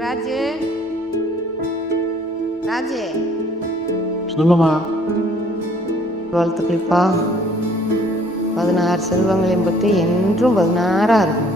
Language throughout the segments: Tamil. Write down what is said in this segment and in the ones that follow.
ராஜு ராஜு சொல்லுமா. வாழ்த்துக்கள்ப்பா. 16 செல்வங்களையும் பற்றி என்றும் 16 இருக்கும்.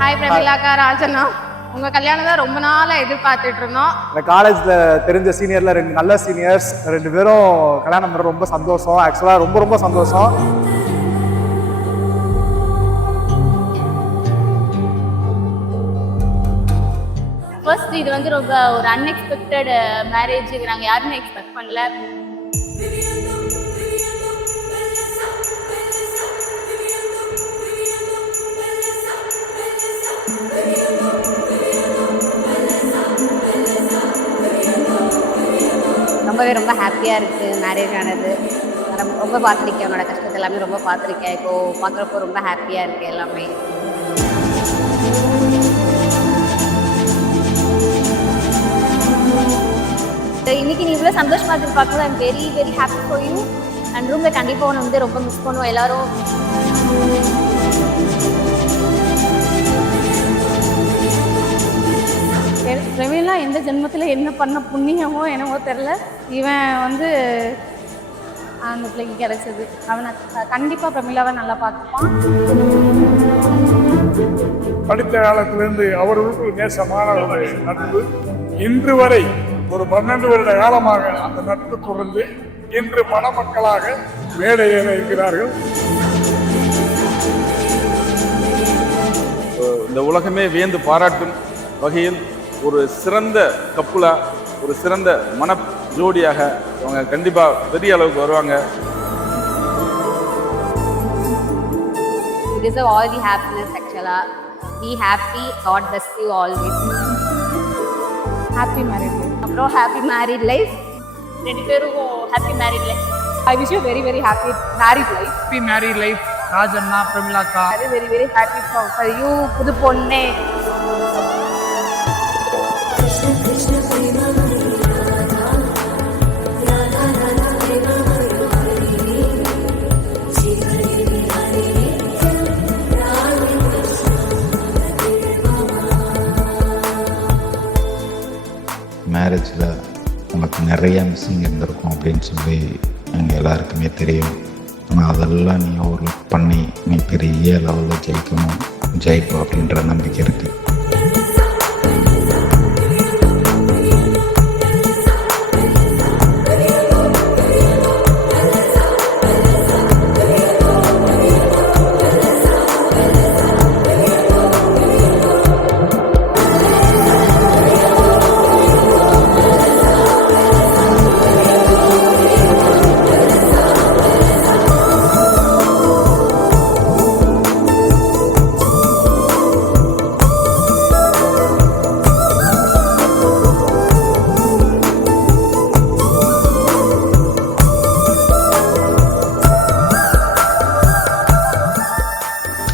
ஹாய் பிரமிளாக்கா, ராஜண்ணா. உங்க கல்யாணம் தான் ரொம்ப நாளா எதிர்பார்த்துட்டு இருந்தோம். இந்த காலேஜ்ல தெரிஞ்ச சீனியர்ல 2 நல்ல சீனியர்ஸ் 2 பேரும் கல்யாணம் பண்ண ரொம்ப சந்தோஷம். ஆக்சுவலா ரொம்ப சந்தோஷம். ஃபர்ஸ்ட் இது வந்து ரொம்ப ஒரு அன்எக்ஸ்பெக்டட் மேரேஜ். நாங்க யாருமே எக்ஸ்பெக்ட் பண்ணல. ரொம்ப ஹாப்பியாக இருக்குது மேரேஜ் ஆனது. ரொம்ப பார்த்துருக்கேன், அவனோட கஷ்டத்தை எல்லாமே ரொம்ப பார்த்துருக்கேன். இப்போது பார்க்குறப்போ ரொம்ப ஹாப்பியாக இருக்குது எல்லாமே. இன்னைக்கு நீ இவ்வளோ சந்தோஷமாக இருக்கு பார்க்கும்போது I'm very very happy for you. And ரூமில் கண்டிப்பாக ஒன்று வந்து ரொம்ப மிஸ் பண்ணுவோம் எல்லாரும். பிரவீன்லா எந்த ஜென்மத்தில் என்ன பண்ண புண்ணியமோ என்னமோ தெரில, இவன் வந்து அந்த பிள்ளைக்கு கிடைச்சது. அவனை கண்டிப்பாக பிரமிளாவை நல்லா பார்த்துப்பான். படித்த காலத்திலிருந்து அவர்களுக்கு நேசமான ஒரு நட்பு இன்று வரை ஒரு 12 வருட காலமாக அந்த நட்பு தொடர்ந்து இன்று மணமக்களாக மேடை ஏற இருக்கிறார்கள். இந்த உலகமே வியந்து பாராட்டும் வகையில் ஒரு சிறந்த கப்புலா, ஒரு சிறந்த மன ஜோடியாக அவங்க கண்டிப்பாக பெரிய அளவுக்கு வருவாங்க. You deserve all the happiness actually. Be happy. God bless you always. Happy marriage. அப்புறம் happy married life. 2 பேரும் happy married life. I wish you very very happy married life. Happy married life. ராஜண்ணா, பிரமிளாக்கா. Very very happy for you, புது பொண்ணே. மேரேஜில் உங்களுக்கு நிறைய மிஸ்ஸிங் இருந்திருக்கும் அப்படின்னு சொல்லி எங்கள் எல்லாருக்குமே தெரியும். ஆனால் அதெல்லாம் நீ ஓவர்லுக் பண்ணி நீ பெரிய லெவலில் ஜெயிப்போம் அப்படின்ற நம்பிக்கை இருக்குது.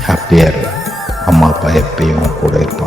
ஹாப்பியாக அம்மா அப்பா எப்பயும் கூட இருப்பாங்க.